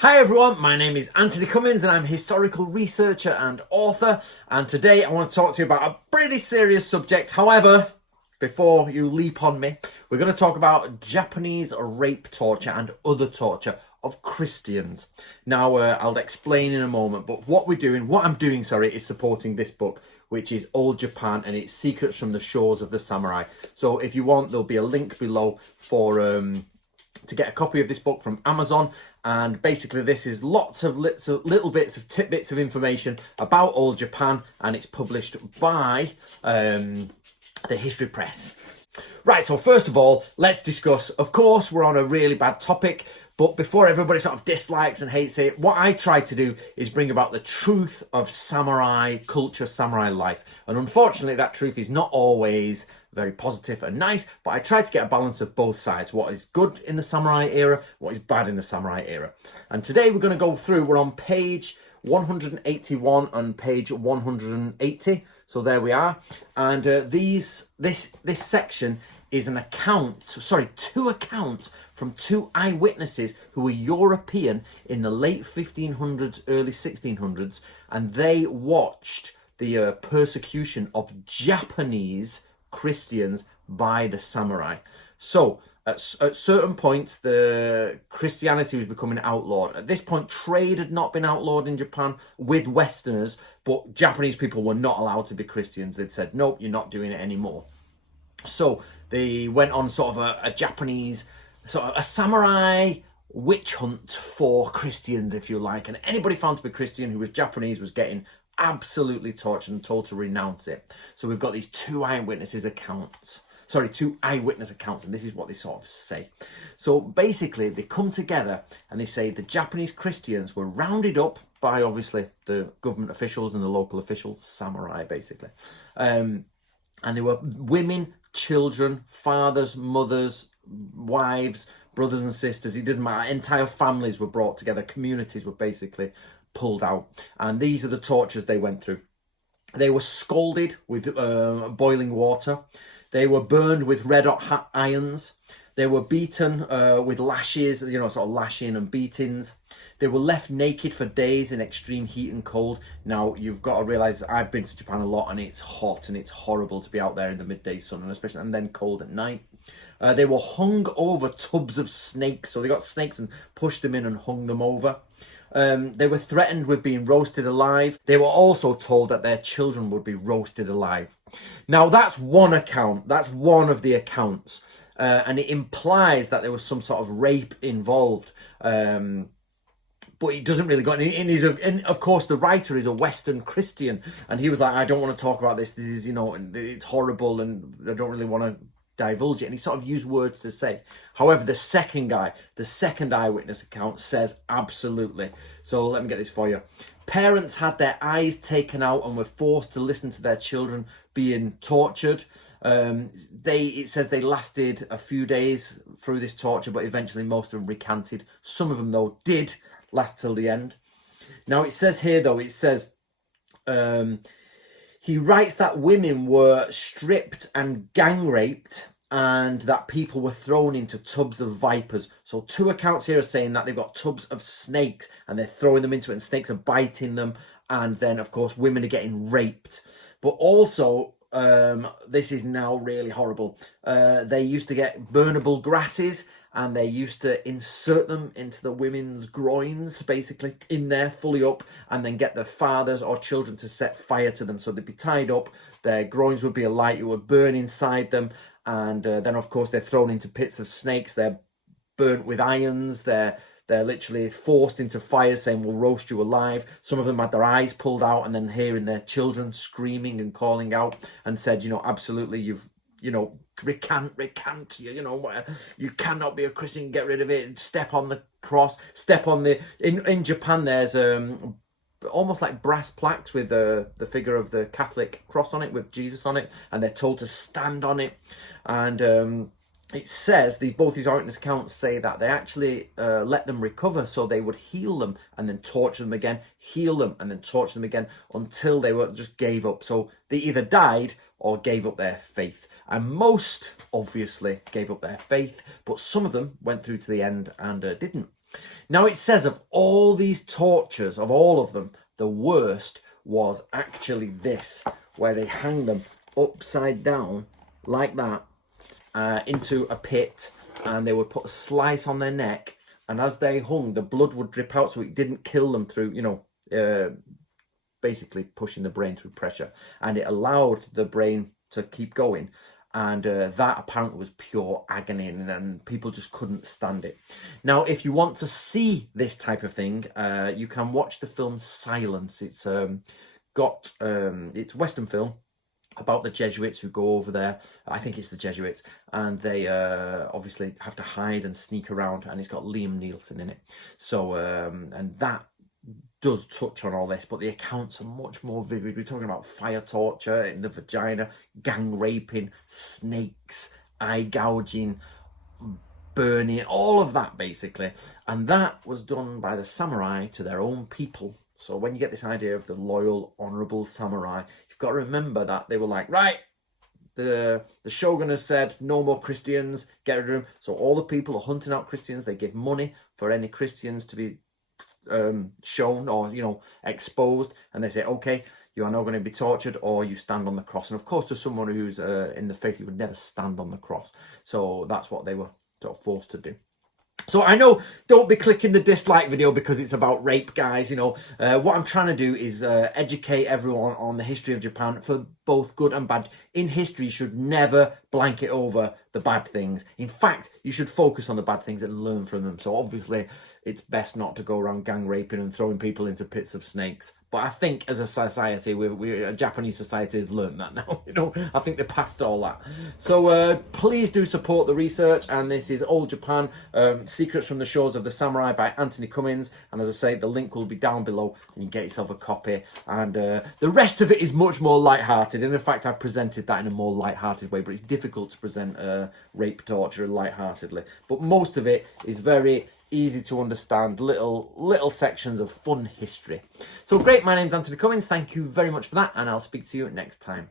Hi everyone, my name is Anthony Cummins and I'm a historical researcher and author, and today I want to talk to you about a pretty serious subject. However, before you leap on me, we're going to talk about Japanese rape torture and other torture of Christians. Now, I'll explain in a moment, but what I'm doing, is supporting this book, which is Old Japan and its Secrets from the Shores of the Samurai. So if you want, there'll be a link below for to get a copy of this book from Amazon. And basically this is lots of little bits of tidbits of information about Old Japan, and it's published by the History Press. Right, so first of all, let's discuss, of course, we're on a really bad topic, but before everybody sort of dislikes and hates it, what I try to do is bring about the truth of samurai culture, samurai life. And unfortunately, that truth is not always very positive and nice, but I try to get a balance of both sides. What is good in the samurai era, what is bad in the samurai era. And today we're going to go through, we're on page 181 and page 180. So there we are. And this section is two accounts from two eyewitnesses who were European in the late 1500s, early 1600s, and they watched the persecution of Japanese Christians by the samurai. So at certain points, the Christianity was becoming outlawed. At this point, trade had not been outlawed in Japan with Westerners, but Japanese people were not allowed to be Christians. They'd said, nope, you're not doing it anymore. So they went on sort of a Japanese, sort of a samurai witch hunt for Christians, if you like. And anybody found to be Christian who was Japanese was getting absolutely tortured and told to renounce it. So we've got these two eyewitness accounts, and this is what they sort of say. So basically, they come together and they say the Japanese Christians were rounded up by, obviously, the government officials and the local officials, samurai, basically. And they were women, children, fathers, mothers, wives, brothers and sisters. It didn't matter. Entire families were brought together. Communities were basically pulled out. And these are the tortures they went through. They were scalded with boiling water. They were burned with red hot irons. They were beaten with lashes, sort of lashing and beatings. They were left naked for days in extreme heat and cold. Now, you've got to realise I've been to Japan a lot and it's hot and it's horrible to be out there in the midday sun, and then cold at night. They were hung over tubs of snakes. So they got snakes and pushed them in and hung them over. They were threatened with being roasted alive. They were also told that their children would be roasted alive. Now, that's one account. That's one of the accounts. And it implies that there was some sort of rape involved. But it doesn't really go. And of course, the writer is a Western Christian. And he was like, I don't want to talk about this. This is, it's horrible and I don't really want to divulge it. And he sort of used words to say. However, the second eyewitness account says absolutely. So let me get this for you. Parents had their eyes taken out and were forced to listen to their children being tortured. It says they lasted a few days through this torture, but eventually most of them recanted. Some of them, though, did last till the end. Now, it says here, though, he writes that women were stripped and gang raped and that people were thrown into tubs of vipers. So two accounts here are saying that they've got tubs of snakes and they're throwing them into it and snakes are biting them. And then, of course, women are getting raped. But also, this is now really horrible. They used to get burnable grasses and they used to insert them into the women's groins, basically, in there, fully up, and then get their fathers or children to set fire to them. So they'd be tied up, their groins would be alight, it would burn inside them, and then, of course, they're thrown into pits of snakes, they're burnt with irons, they're literally forced into fire, saying, we'll roast you alive. Some of them had their eyes pulled out, and then hearing their children screaming and calling out, and said, absolutely, recant, you cannot be a Christian, get rid of it, step on the cross, in Japan there's almost like brass plaques with the figure of the Catholic cross on it with Jesus on it, and they're told to stand on it. And it says, both these eyewitness accounts say that they actually let them recover, so they would heal them and then torture them again, heal them and then torture them again until they just gave up. So they either died or gave up their faith. And most, obviously, gave up their faith, but some of them went through to the end and didn't. Now it says of all these tortures, of all of them, the worst was actually this, where they hang them upside down like that into a pit, and they would put a slice on their neck, and as they hung, the blood would drip out so it didn't kill them through, you know, basically pushing the brain through pressure, and it allowed the brain to keep going. And that apparently was pure agony, and people just couldn't stand it. Now, if you want to see this type of thing, you can watch the film Silence. It's it's a Western film about the Jesuits who go over there. I think it's the Jesuits, and they obviously have to hide and sneak around, and it's got Liam Neeson in it. So and that does touch on all this, but the accounts are much more vivid. We're talking about fire torture in the vagina, gang raping, snakes, eye gouging, burning, all of that basically. And that was done by the samurai to their own people. So when you get this idea of the loyal, honourable samurai, you've got to remember that they were like, right, the shogun has said no more Christians, get rid of them. So all the people are hunting out Christians. They give money for any Christians to be shown or, you know, exposed, and they say, okay, you are now going to be tortured, or you stand on the cross. And of course, to someone who's in the faith, you would never stand on the cross. So that's what they were sort of forced to do. So I know, don't be clicking the dislike video because it's about rape, guys. You know, what I'm trying to do is educate everyone on the history of Japan, for both good and bad. In history, you should never blanket over the bad things. In fact, you should focus on the bad things and learn from them. So obviously, it's best not to go around gang raping and throwing people into pits of snakes. But I think as a society, a Japanese society has learned that now. You know, I think they're past all that. So please do support the research. And this is Old Japan, Secrets from the Shores of the Samurai by Anthony Cummins. And as I say, the link will be down below, and you can get yourself a copy. And the rest of it is much more lighthearted. And in fact, I've presented that in a more lighthearted way. But it's difficult to present rape, torture lightheartedly. But most of it is very easy to understand, little sections of fun history. So great, my name's Anthony Cummins. Thank you very much for that, and I'll speak to you next time.